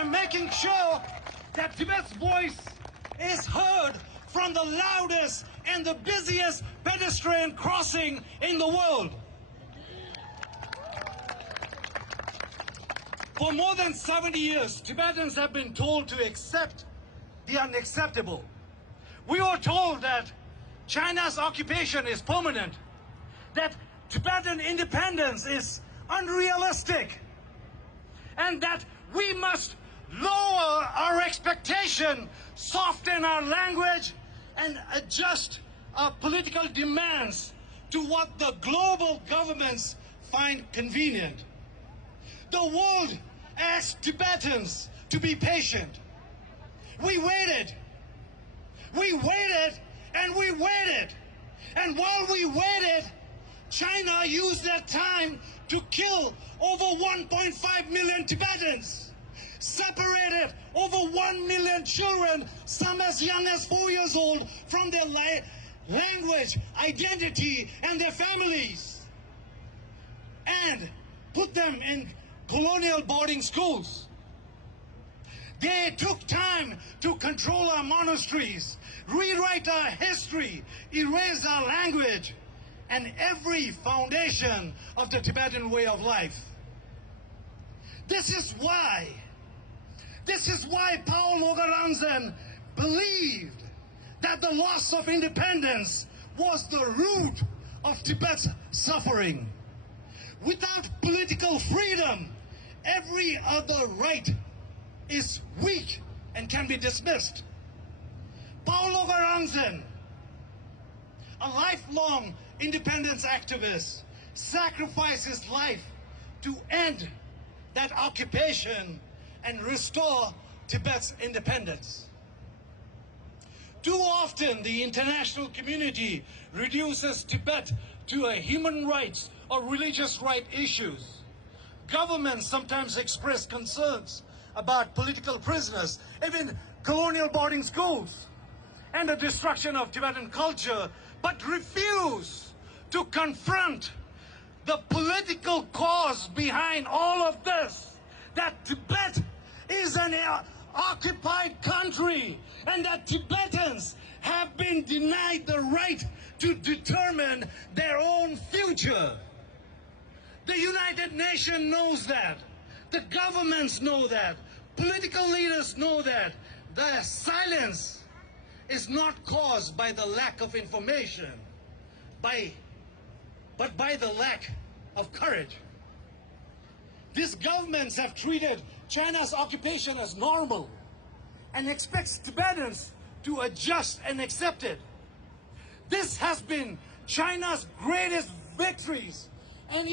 and making sure that Tibet's voice is heard from the loudest and the busiest pedestrian crossing in the world. For more than 70 years, Tibetans have been told to accept the unacceptable. We were told that China's occupation is permanent, that Tibetan independence is unrealistic, and that we must lower our expectation, soften our language, and adjust our political demands to what the global governments find convenient. The world asked Tibetans to be patient. We waited. We waited and we waited. And while we waited, China used that time to kill over 1.5 million Tibetans, separated over 1 million children, some as young as 4 years old, from their language, identity, and their families, and put them in colonial boarding schools. They took time to control our monasteries, rewrite our history, erase our language, and every foundation of the Tibetan way of life. This is why Paul Loga Rangzen believed that the loss of independence was the root of Tibet's suffering. Without political freedom, every other right is weak and can be dismissed. Paul Loga Rangzen, a lifelong independence activist, sacrificed his life to end that occupation and restore Tibet's independence. Too often, the international community reduces Tibet to a human rights or religious right issues. Governments sometimes express concerns about political prisoners, even colonial boarding schools, and the destruction of Tibetan culture, but refuse to confront the political cause behind all of this, that Tibet is an occupied country and that Tibetans have been denied the right to determine their own future. The United Nations knows that. The governments know that. Political leaders know that. The silence is not caused by the lack of information, but by the lack of courage. These governments have treated China's occupation as normal and expects Tibetans to adjust and accept it. This has been China's greatest victories, and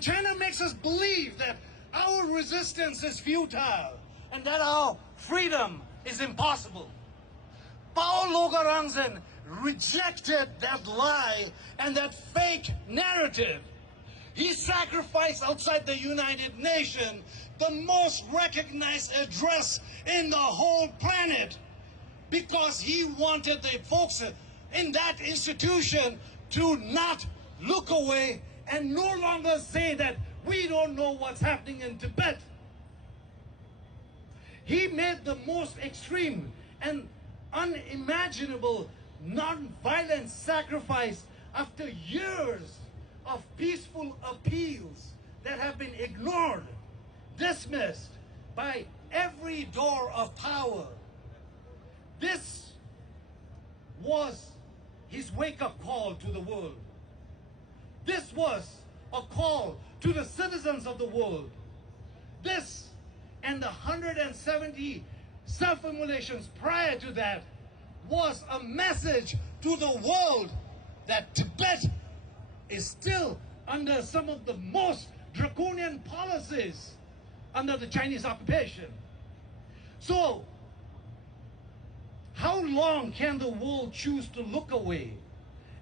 China makes us believe that our resistance is futile and that our freedom is impossible. Paul Loga Rangzen rejected that lie and that fake narrative. He sacrificed outside the United Nations the most recognized address in the whole planet because he wanted the folks in that institution to not look away and no longer say that we don't know what's happening in Tibet. He made the most extreme and unimaginable non-violent sacrifice after years of peaceful appeals that have been ignored, dismissed by every door of power. This was his wake-up call to the world. This was a call to the citizens of the world. This and the 170 self-immolations prior to that was a message to the world that Tibet is still under some of the most draconian policies under the Chinese occupation. So, how long can the world choose to look away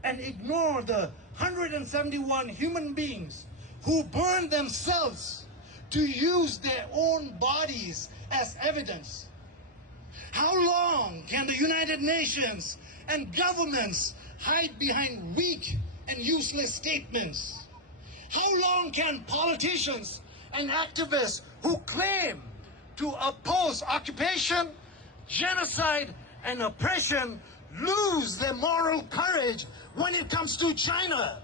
and ignore the 171 human beings who burned themselves to use their own bodies as evidence? How long can the United Nations and governments hide behind weak and useless statements? How long can politicians and activists who claim to oppose occupation, genocide, and oppression lose their moral courage when it comes to China,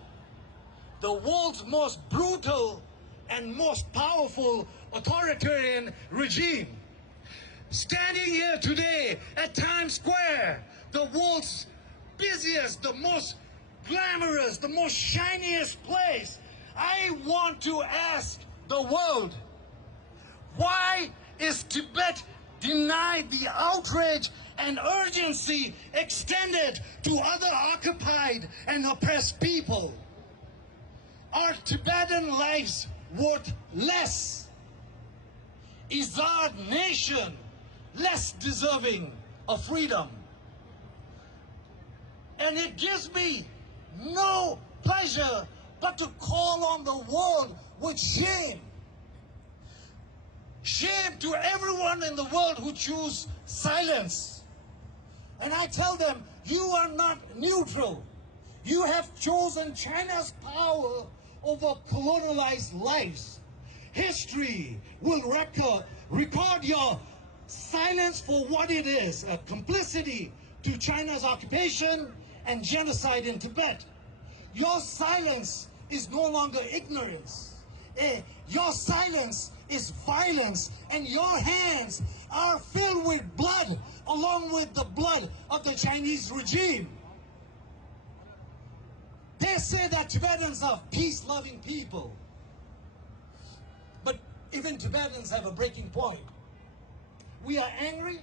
the world's most brutal and most powerful authoritarian regime. Standing here today at Times Square, the world's busiest, the most glamorous, the most shiniest place, I want to ask the world, why is Tibet denied the outrage and urgency extended to other occupied and oppressed people? Are Tibetan lives worth less? Is our nation less deserving of freedom? And it gives me no pleasure but to call on the world with shame. Shame to everyone in the world who choose silence. And I tell them, you are not neutral. You have chosen China's power over colonialized lives. History will record your silence for what it is, a complicity to China's occupation and genocide in Tibet. Your silence is no longer ignorance. Your silence is violence, and your hands are filled with blood, along with the blood of the Chinese regime. They say that Tibetans are peace-loving people. But even Tibetans have a breaking point. We are angry,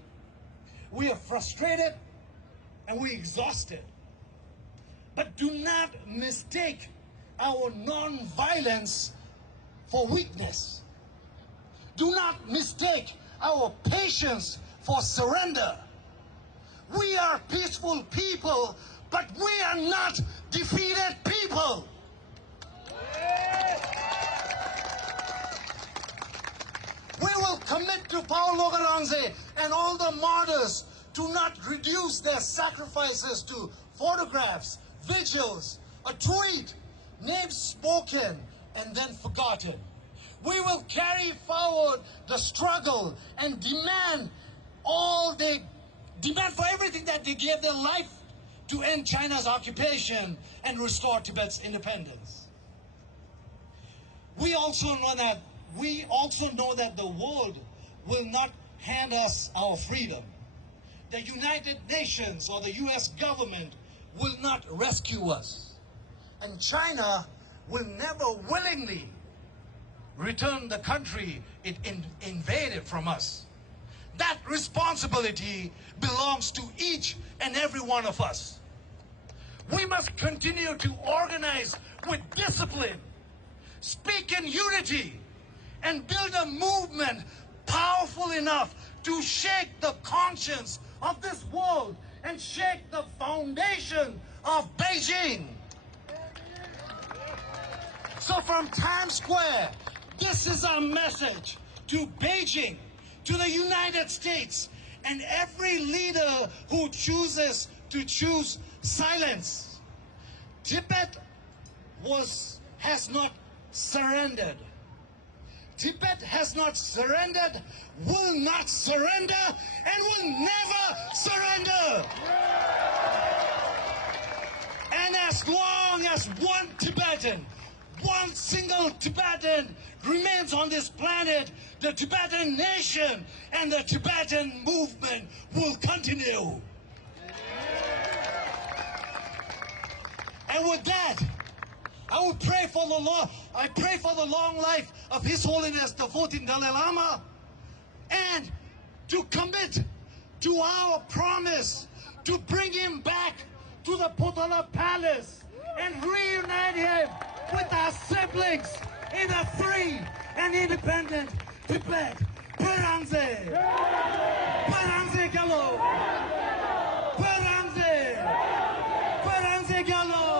we are frustrated, and we're exhausted. But do not mistake our non-violence for weakness. Do not mistake our patience for surrender. We are peaceful people, but we are not defeated people. We will commit to Paul Loga Rangzen and all the martyrs to not reduce their sacrifices to photographs, vigils, a tweet, names spoken and then forgotten. We will carry forward the struggle and demand for everything that they gave their life to end China's occupation and restore Tibet's independence. We also know that the world will not hand us our freedom. The United Nations or the US government will not rescue us. And China will never willingly return the country it invaded from us. That responsibility belongs to each and every one of us. We must continue to organize with discipline, speak in unity, and build a movement powerful enough to shake the conscience of this world and shake the foundation of Beijing. So from Times Square, this is our message to Beijing, to the United States, and every leader who chooses to choose silence. Tibet has not surrendered. Tibet has not surrendered, will not surrender, and will never surrender. And as long as one Tibetan, one single Tibetan remains on this planet, the Tibetan nation and the Tibetan movement will continue. And with that, I will pray for the Lord. I pray for the long life of His Holiness the 14th Dalai Lama, and to commit to our promise to bring him back to the Potala Palace and reunite him with our siblings in a free and independent Tibet. Rangzen! Rangzen Gallo! Rangzen! Rangzen Gallo!